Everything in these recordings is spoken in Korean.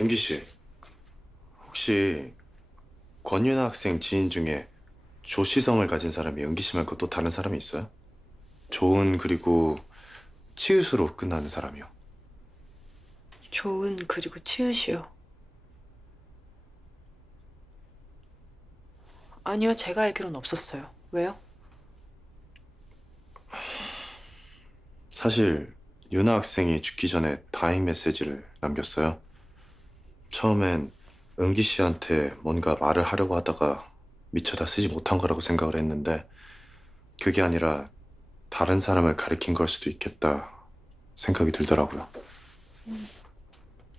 은기 씨, 혹시 권윤아 학생 지인 중에 조시성을 가진 사람이 은기 씨 말고 또 다른 사람이 있어요? 좋은 그리고 치읓으로 끝나는 사람이요. 좋은 그리고 치읓이요. 아니요, 제가 알기로는 없었어요. 왜요? 사실 윤아 학생이 죽기 전에 다행 메시지를 남겼어요. 처음엔 은기 씨한테 뭔가 말을 하려고 하다가 미처 다 쓰지 못한 거라고 생각을 했는데 그게 아니라 다른 사람을 가리킨 걸 수도 있겠다 생각이 들더라고요.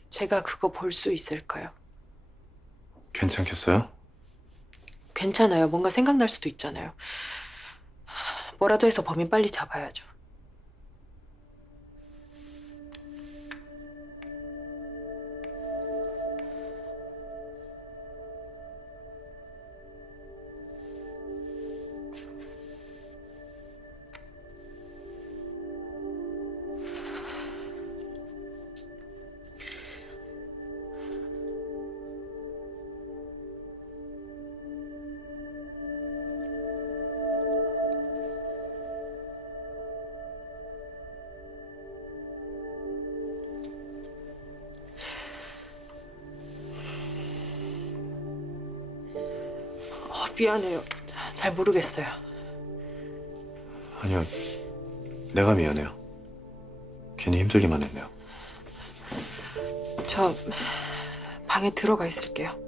제가 그거 볼 수 있을까요? 괜찮겠어요? 괜찮아요. 뭔가 생각날 수도 있잖아요. 뭐라도 해서 범인 빨리 잡아야죠. 미안해요. 잘 모르겠어요. 아니요, 내가 미안해요. 괜히 힘들게만 했네요. 저 방에 들어가 있을게요.